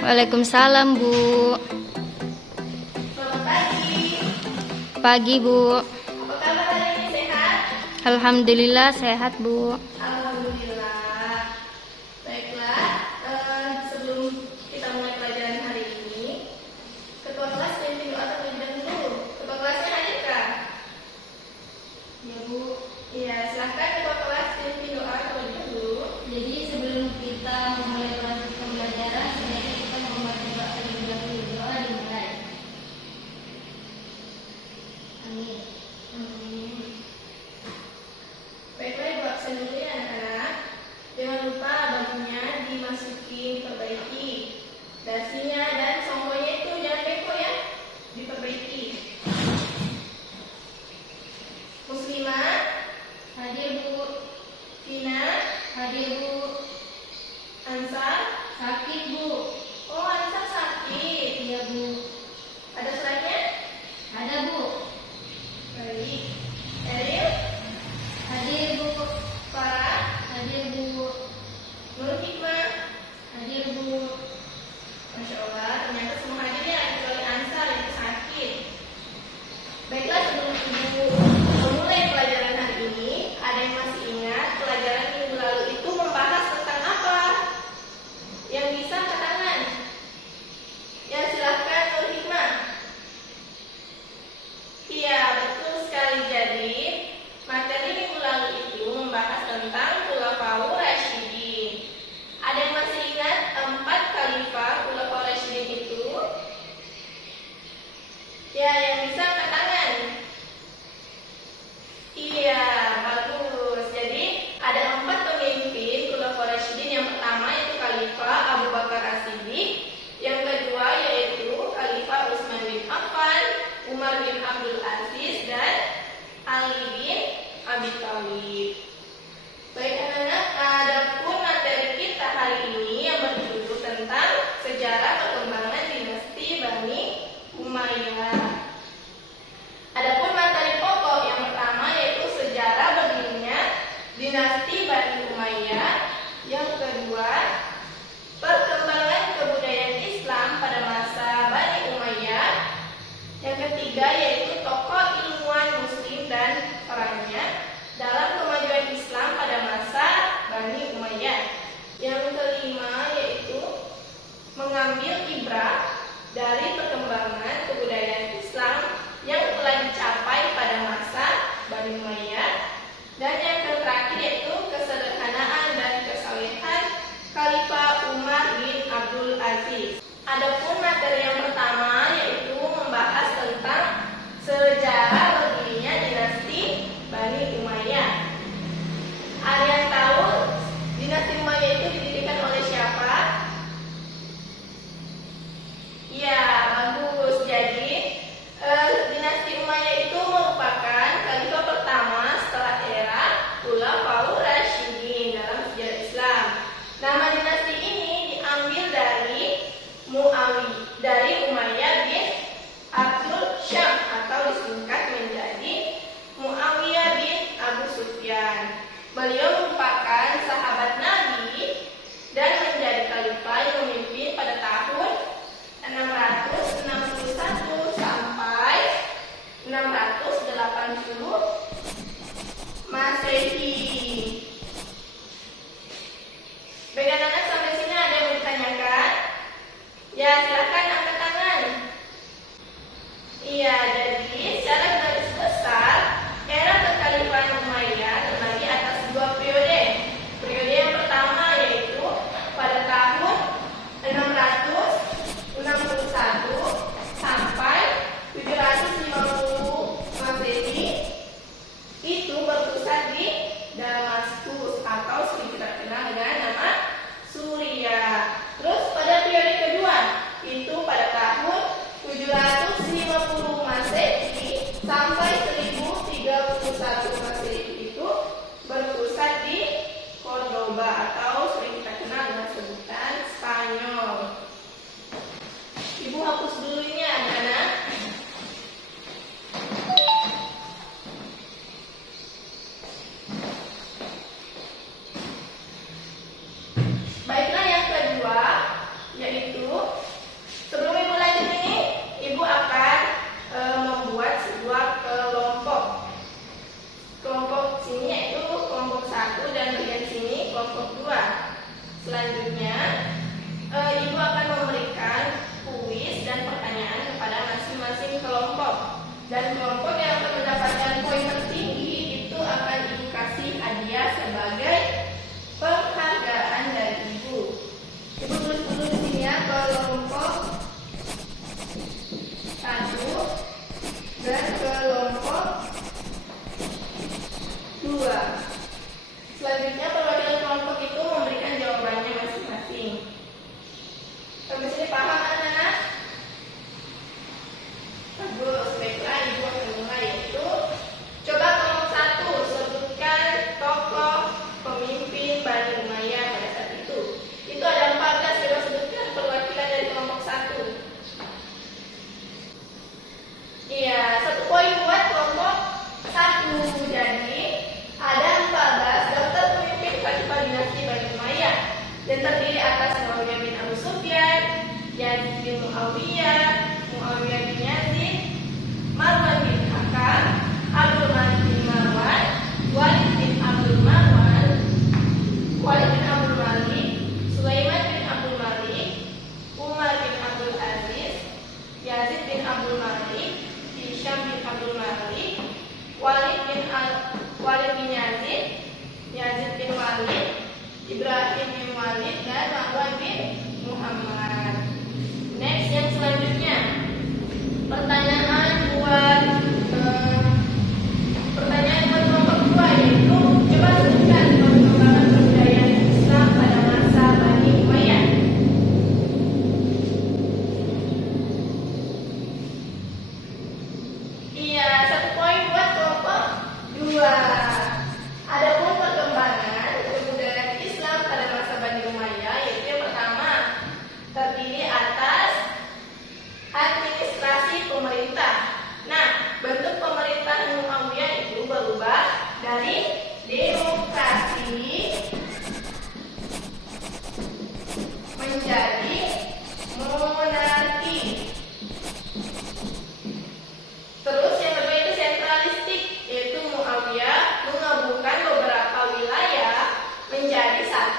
Waalaikumsalam, Bu. Selamat pagi. Pagi, Bu. Apa kabar hari ini, sehat? Alhamdulillah sehat, Bu. Alhamdulillah. Baiklah, sebelum kita mulai pelajaran hari ini, ketua kelas pimpin doa terlebih dahulu. Ketua kelasnya hadirkah? Ya, Bu. Iya, silahkan ketua kelas pimpin doa terlebih dahulu. Jadi sebelum kita memulai pembelajaran, sebaiknya kita membaca doa terlebih dahulu. Doa dimulai. Amin. Baiklah, ibu absen dulu ya anak-anak. Jangan lupa bangkunya dimasukin, diperbaiki. Dasinya dan songkonya itu jangan beko ya, diperbaiki. Muslimah, Hadir, Bu. Tina, Hadir, Bu. Ansar. Sakit, Bu. Oh, Ansar sakit. Iya, Bu. Ada suratnya? Ada, Bu. Baik. Eril, Hadir, Bu. Farah, Hadir, Bu. Nur Hikmah. Hadir, Bu. Masya Allah, ternyata semua hadir ya, kecuali Ansar yang sakit. Baiklah, sebelum ibu memulai pelajaran hari ini, ada yang masih ingat pelajaran minggu lalu itu membahas tentang apa? Yang bisa angkat tangan. Ya, silahkan Nur Hikmah. Iya, betul sekali. Jadi, materi minggu lalu itu membahas tentang Khulafaur Rasyidin. Ada yang masih ingat 4 khalifah Khulafaur Rasyidin itu? Ya, yang bisa angkat tangan. Iya, bagus. Jadi, ada 4 pemimpin Khulafaur Rasyidin. Yang pertama yaitu Khalifah Abu Bakar As-Siddiq. Yang kedua yaitu Khalifah Utsman bin Affan, Umar bin Abdul Aziz, dan Ali bin Abi Thalib. Baik anak-anak, adapun materi kita hari ini yang berjudul tentang sejarah perkembangan dinasti Bani Umayyah. Adapun materi pokok yang pertama yaitu sejarah berdirinya dinasti Bani Umayyah. Yang kedua, perkembangan kebudayaan Islam pada masa Bani Umayyah. Yang ketiga yaitu tokoh ilmuwan Muslim dan perannya dalam kemajuan Islam pada masa Bani Umayyah. Yang kelima yaitu mengambil ibrah dari perkembangan kebudayaan Islam yang telah dicapai pada masa Bani Umayyah. Dan yang terakhir yaitu kesederhanaan dan kesalehan Khalifah Umar bin Abdul Aziz. Adapun materi yang pertama yaitu membahas tentang sejarah berdirinya dinasti Bani Umayyah. Ada yang tahu dinasti Umayyah itu didirikan oleh siapa? Ya, bagus. Jadi dinasti Umayyah itu merupakan khalifah pertama setelah era Khulafaur Rasyidin dalam sejarah Islam. Nama dinasti ini diambil dari Umayyah bin Abdul Syam atau disingkat menjadi Muawiyah bin Abu Sufyan. Beliau merupakan sahabat Nabi dan menjadi khalifah yang memimpin pada tahun 661 sampai 680 Masehi. Baik anak-anak, sampai sini ada yang mau ditanyakan? Ya, silakan angkat tangan. Iya, jadi secara garis besar era kekhalifahan Umayyah terbagi atas 2 periode. Periode yang pertama yaitu pada tahun 661 sampai 750 Masehi, Selanjutnya, Ibu akan memberikan kuis dan pertanyaan kepada masing-masing kelompok. Dan kelompok yang akan mendapatkan poin tertinggi itu akan Ibu kasih hadiah sebagai penghargaan dari Ibu. Ibu tulis dulu di sini ya, kelompok 1 dan kelompok 2. Selanjutnya perwakilan kelompok itu memberikan jawabannya masing-masing. Sampai sini paham anak-anak? Bagus, baiklah Ibu akan mulai, yaitu coba kelompok 1 sebutkan tokoh pemimpin Bani Umayyah pada saat itu. Itu ada 14, coba sebutkan perwakilan dari kelompok 1. Iya, 1 poin buat kelompok 1. Jadi ada 14 daftar pemimpin khalifah dinasti Bani Umayyah yang terdiri atas Muawiyah bin Abu Sufyan, Yazid bin Muawiyah, Muawiyah bin Yazid, Marwan bin Hakam, Abdul Malik bin Marwan, Walid bin Abdul Marwan, Walid bin Abdul Malik, Sulaiman bin Abdul Malik, Umar bin Abdul Aziz, Yazid bin Abdul Malik, Hisham bin Abdul Malik, Walid bin Yazid, Yazid bin Walid, Ibrahim bin Walid, dan Marwan bin Muhammad. Next, yang selanjutnya, pertanyaan buat kelompok 2, yaitu coba sebutkan perkembangan kebudayaan Islam pada masa Bani Umayyah. Iya, 1 poin buat kelompok 2. Adapun perkembangan kebudayaan Islam pada masa Bani Umayyah, yaitu yang pertama, terdiri atas administrasi pemerintah. Nah, bentuk pemerintahan Muawiyah itu berubah dari demokrasi menjadi monarki. Terus yang kedua itu sentralistik, yaitu Muawiyah menggabungkan beberapa wilayah menjadi 1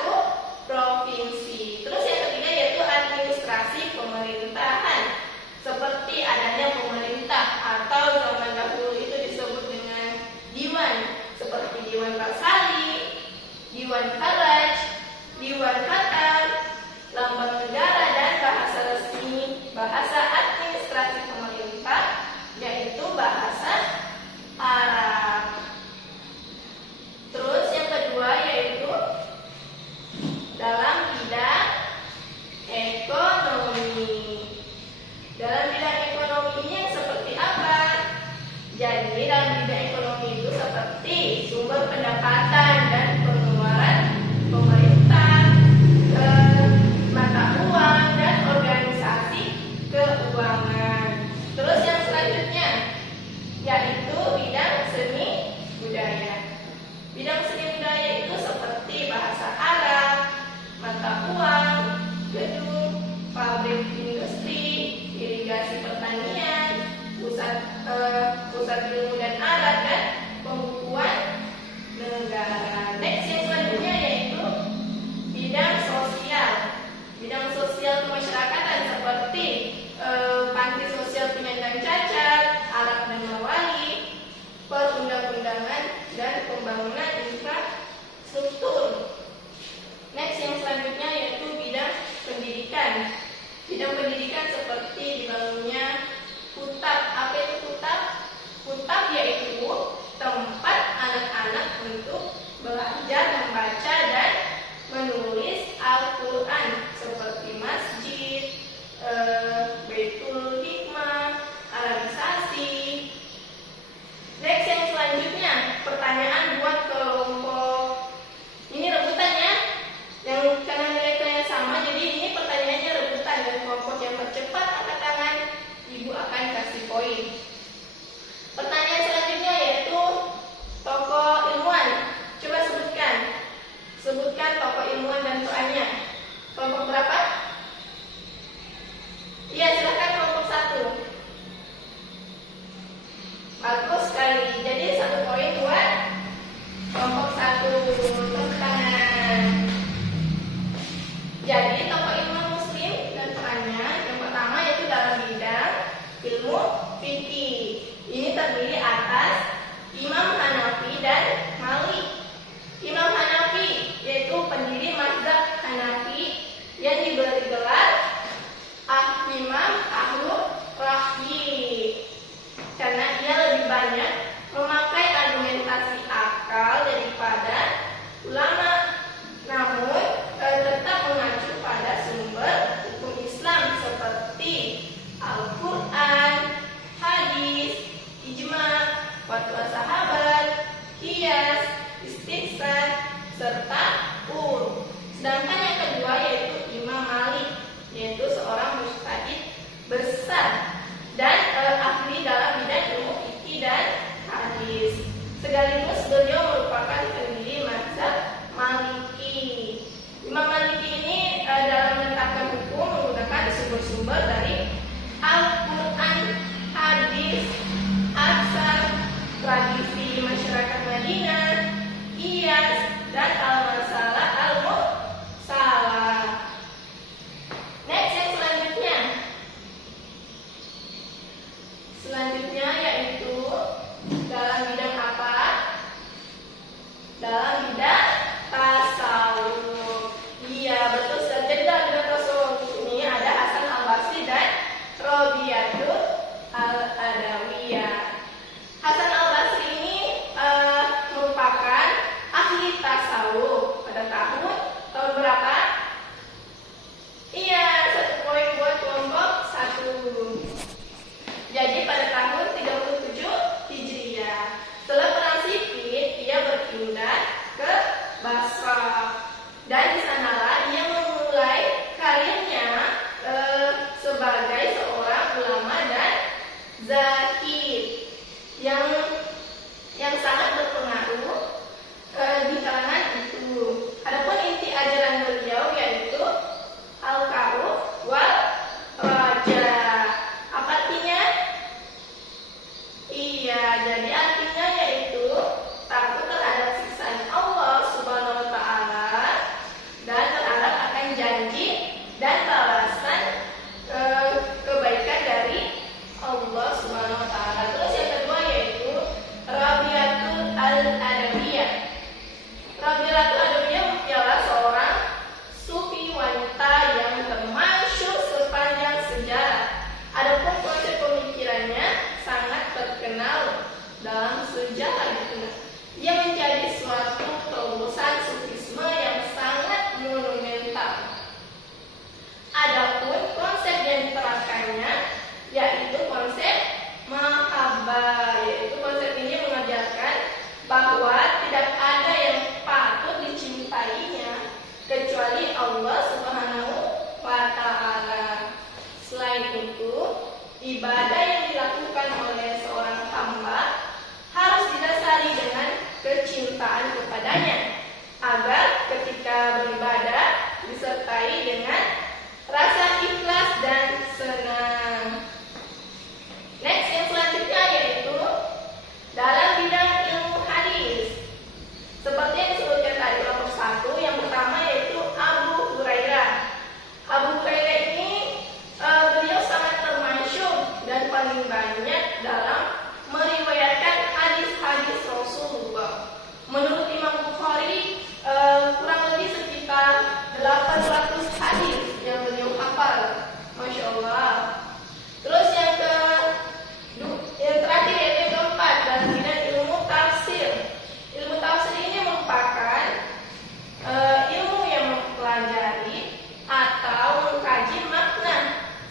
provinsi. Terus yang ketiga yaitu administrasi pemerintahan, seperti adanya pemerintah atau zaman dahulu itu disebut dengan diwan, seperti Diwan Basali, Diwan Haraj, Diwan Khatam, lambang negara, dan bahasa resmi, bahasa administrasi pemerintah, yaitu bahasa Arab. Terus yang kedua yaitu dalam bidang ekonomi. Dalam bidang ekonomi ini yang seperti apa? Jadi dalam bidang ekonomi itu seperti sumber pendapatan dan pengeluaran pemerintah, mata uang, dan organisasi keuangan. Terus yang selanjutnya yaitu bidang seni budaya. Bidang seni budaya itu seperti bahasa Arab, mata uang, gedung, pabrik industri, irigasi pertanian, pusat ilmu dan alat, dan pembukuan negara. Next yang selanjutnya yaitu bidang sosial. Bidang sosial kemasyarakatan seperti panti sosial penyandang cacat, alat dan mawali, perundang-undangan, dan pembangunan infrastruktur. Next yang selanjutnya yaitu bidang pendidikan. Bidang pendidikan seperti dibangunnya kutab. Apa itu kutab? Kutab yaitu tempat anak-anak untuk belajar membaca dan menulis Al-Quran, seperti masjid, Baitul Hikmah, Arabisasi. Next yang selanjutnya, pertanyaan buat kelompok. Ini rebutan ya, yang karena nilai-nilainya sama, jadi ini pertanyaannya rebutan, dan kelompok yang tercepat angkat tangan, Ibu akan kasih poin. Pertanyaan selanjutnya yaitu tokoh ilmuwan. Coba sebutkan serta Sedangkan yang kedua yaitu Imam Malik, yaitu seorang mujtahid besar dan ahli dalam bidang ilmu fikih dan hadis. Sekaligus beliau merupakan pendiri mazhab Maliki. Imam Maliki ini dalam menetapkan hukum menggunakan sumber-sumber dari Al-Quran, hadis, asar, tradisi masyarakat Madinah, qiyas, dan al-masalah al-musalah. Next, yang selanjutnya yaitu dalam bidang apa? Dalam bidang tasawuf. Iya, betul saja. Jadi dalam bidang tasawuf ini ada Hasan al-Basri dan Robiatul al-Adawiyah. Hasan al-Basri ini merupakan ahli tasawuf pada tahun berapa? Iya, 1 poin buat kelompok 1. Jadi pada tahun 37 Hijriah. Setelah perang Siffin, ia berpindah ke Basrah. Dan di sanalah ia memulai karirnya sebagai seorang ulama dan zahid yang sangat berpengaruh di kalangan itu. Adapun inti ajaran beliau yaitu al-ka'ruf wal raja. Apa artinya? Iya, jadi artinya yaitu takut terhadap siksaan Allah Subhanahu wa taala dan berharap akan janji dan balasan kebaikan dari Allah Subhanahu wa taala. Terus yang kedua yaitu Rabiatul al-Adawiyah. Rabiatul Adawiyah ialah seorang sufi wanita yang termasyhur sepanjang sejarah. Adapun konsep pemikirannya sangat terkenal dalam sejarah itu. Ia menjadi suatu terobosan sufisme yang sangat monumental. Adapun konsep yang diterapkannya yaitu konsep mahabbah, yaitu konsep ini mengajarkan bahwa tidak ada yang patut dicintainya kecuali Allah Subhanahu wa taala. Selain itu, ibadah yang dilakukan oleh seorang hamba harus didasari dengan kecintaan kepadanya, agar ketika beribadah disertai dengan rasa ikhlas dan senang. Next, yang selanjutnya yaitu dalam bidang ilmu hadis. Seperti yang disebutkan tadi kelompok 1, yang pertama yaitu Abu Hurairah. Abu Hurairah ini beliau sangat termasyhur dan paling banyak dalam meriwayatkan hadis-hadis Rasulullah. Menurut Imam Bukhari, kurang lebih sekitar 800 hadis yang beliau hafal. Masya Allah. Terus yang terakhir yaitu yang keempat dalam bidang ilmu tafsir. Ilmu tafsir ini merupakan ilmu yang mempelajari atau mengkaji makna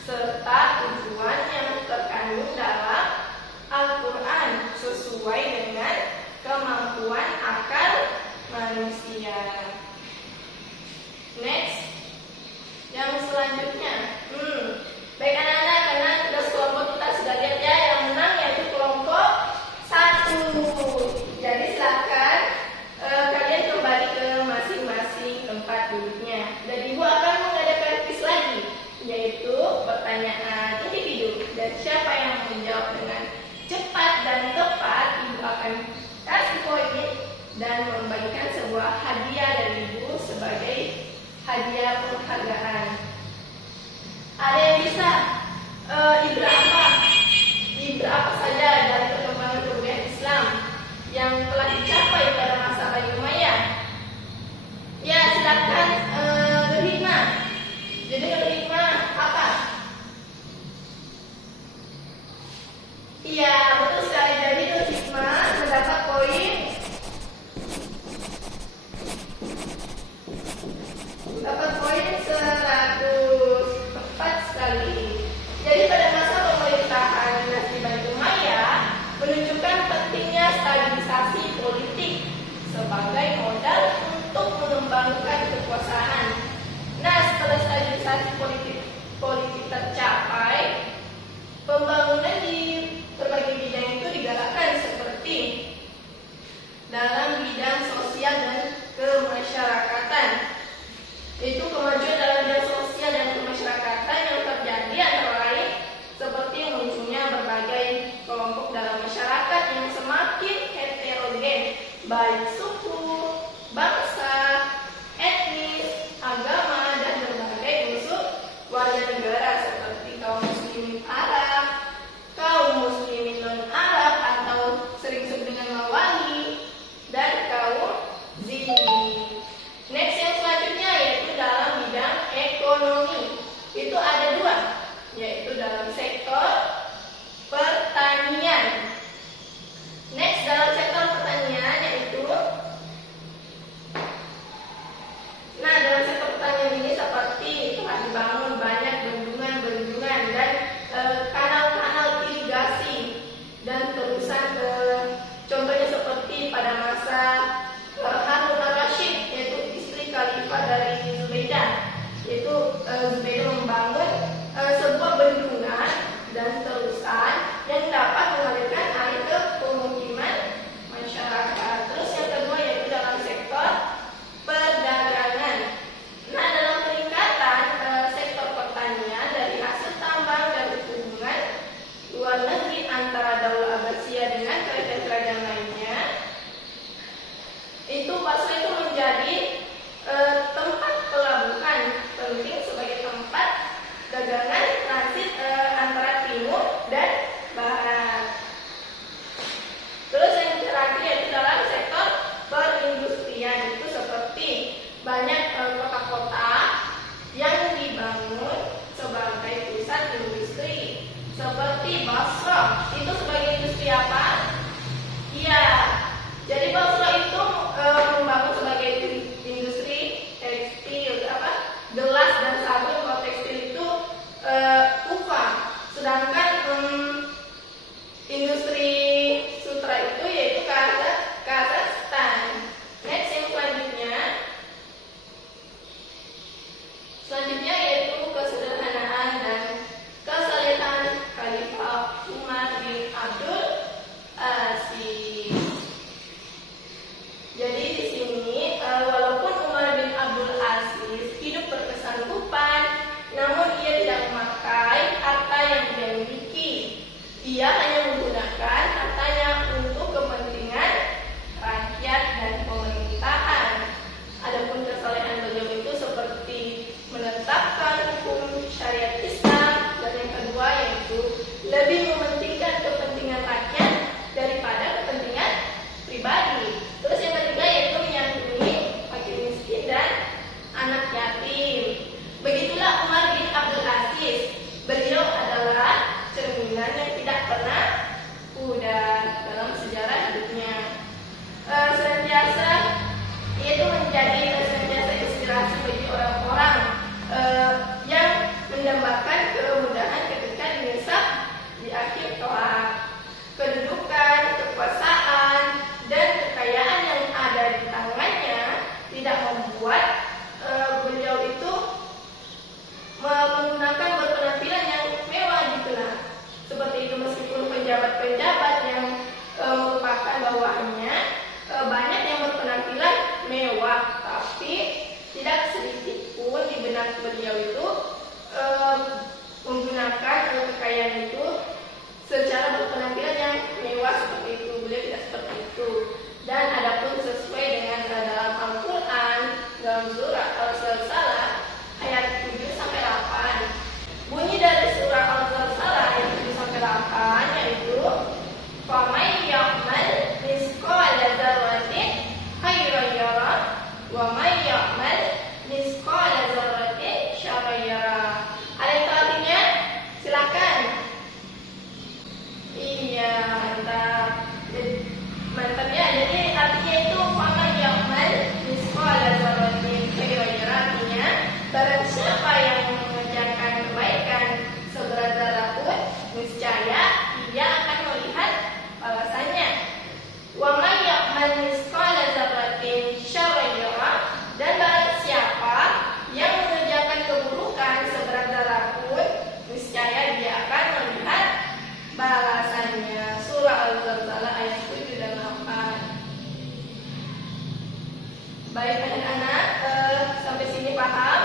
serta tujuan yang terkandung dalam Al-Quran sesuai dengan kemampuan akal manusia. Next, yang selanjutnya, baik anak-anak, karena tugas kelompok kita sudah lihat ya, yang menang yaitu kelompok 1. Jadi silakan kalian kembali ke masing-masing tempat duduknya. Dan ibu akan mengadakan quiz lagi, yaitu pertanyaan individu. Dan siapa yang menjawab dengan cepat dan tepat, ibu akan kasih poin dan membagikan sebuah hadiah dari ibu sebagai hadiah penghargaan. Ada yang bisa ibrah apa saja dari perkembangan kebudayaan Islam yang telah dicapai pada masa Bani Umayyah? Ya, silakan berhikmah. Jadi berhikmah apa? Iya, betul sekali. Jadi berhikmah mendapat poin 100. Tepat sekali. Jadi pada masa pemerintahan dinasti Bani Umayyah itu ada dua, yaitu dalam sektor pertanian. Next, dalam sektor pertanian yaitu, nah dalam sektor pertanian ini seperti telah dibangun banyak bendungan-bendungan dan kanal-kanal irigasi dan terusan contohnya seperti pada masa Harun al-Rashid, yaitu istri khalifah dari Zubaidah, yaitu Zubaidah membangun sebuah bendungan dan terusan yang dapat mengalirkan air ke pemukiman masyarakat. Terus yang kedua yaitu dalam sektor perdagangan. Nah, dalam peningkatan sektor pertanian dari hasil tambang dan hubungan luar negeri antara Daulah Abbasiyah dengan kerajaan-kerajaan lainnya, itu Basra itu menjadi tempat pelabuhan penting sebagai tempat dagangan transit antara timur dan barat. Terus yang terakhir yaitu dalam sektor perindustrian, itu seperti banyak kota-kota yang dibangun sebagai pusat industri, seperti Basra. Itu sebagai industri apa? Iya. Jadi Basra itu membangun sebagai industri tekstil, gelas dan sabun. Kalau tekstil itu Kufa. Sedangkan industri sutra itu yaitu Kazakhstan. Next, yang selanjutnya yaitu kesederhanaan dan kesalehan Khalifah Umar bin Abdul Aziz. Jadi di sini walaupun Umar bin Abdul Aziz hidup berkesantupan, namun ia tidak memakai harta yang dia miliki. Ia hanya menggunakan hartanya untuk kepentingan rakyat dan pemerintahan. Adapun kesalehan beliau itu seperti menetapkan hukum syariat Islam, dan yang kedua yaitu lebih mementingkan kepentingan rakyat daripada kepentingan pribadi. Terus yang ketiga yaitu menyantuni fakir miskin dan anak yatim. Begitulah Umar bin Abdul Aziz. Beliau adalah cerminan yang tidak pernah pudar dalam sejarah hidupnya. Senantiasa yaitu menjadi senantiasa inspirasi bagi orang-orang yang mendambakan kemudahan ketika dihisab di akhir kelak. Kedudukan, kekuasaan, dan kekayaan yang ada di tangannya tidak membuat beliau itu menggunakan berpenampilan yang mewah gitulah. Seperti itu, meskipun pejabat-pejabat yang merupakan bawahannya banyak yang berpenampilan mewah, tapi tidak sedikit pun di benak beliau itu menggunakan kekayaan itu secara berpenampilan yang mewah seperti itu. Beliau tidak seperti itu. Dan adapun sesuai dengan dalam Al-Quran dalam surah Al-Zalzalah ayat 7-8, bunyi dari surah Al-Zalzalah ayat 7-8 yaitu فَمَنْ يَعْمَلْ مِثْقَالَ ذَرَّةٍ خَيْرًا يَرَهُ وَمَنْ يَعْمَلْ مِثْقَالَ ذَرَّةٍ شَرًّا يَرَهُ. Ada yang tahu artinya? Silakan. Iya, mantap ya. Jadi artinya itu faman ya'mal misqala dzarratin khairan yarah, artinya barang siapa yang mengerjakan kebaikan seberat zarah pun niscaya ia akan melihat balasannya. Wa may ya'mal misqala dzarratin syarran yarah, dan barang siapa yang mengerjakan keburukan seberat zarah pun niscaya dia akan melihat balasannya. Surah Al-Zalzalah ayat 7 dan 8. Baik anak-anak, sampai sini paham?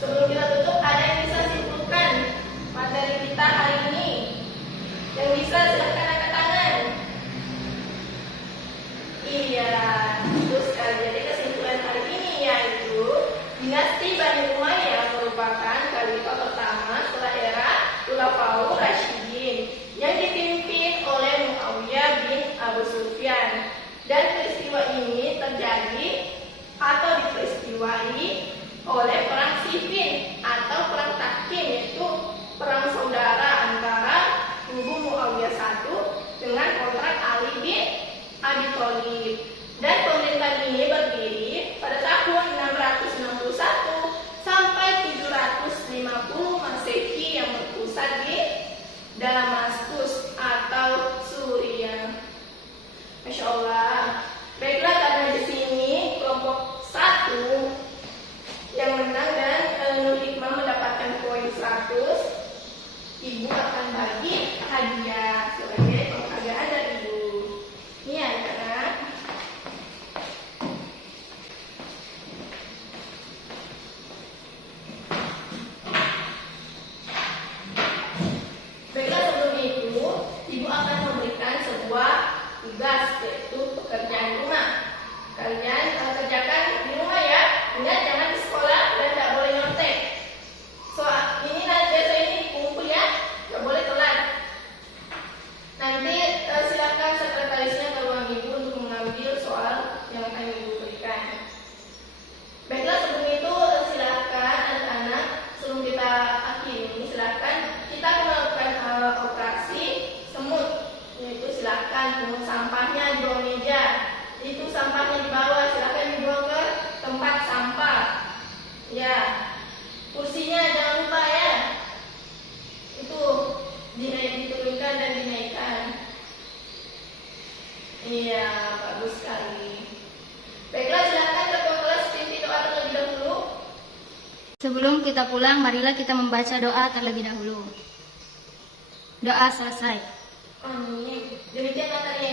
Sebelum kita tutup, ada yang bisa simpulkan materi kita hari ini? Yang bisa silahkan angkat tangan. Iya, terus jadi kesimpulan hari ini yaitu dinasti Bani Umayyah merupakan khalifah pertama setelah era Khulafaur Rasyidin yang dipimpin oleh Muawiyah bin Abu Sufyan. Dan peristiwa ini terjadi atau diperistiwai oleh perang Siffin atau perang Iya, bagus sekali. Baiklah, silakan ketua kelas pimpin doa terlebih dahulu. Sebelum kita pulang, marilah kita membaca doa terlebih dahulu. Doa selesai. Amin. Demikian materi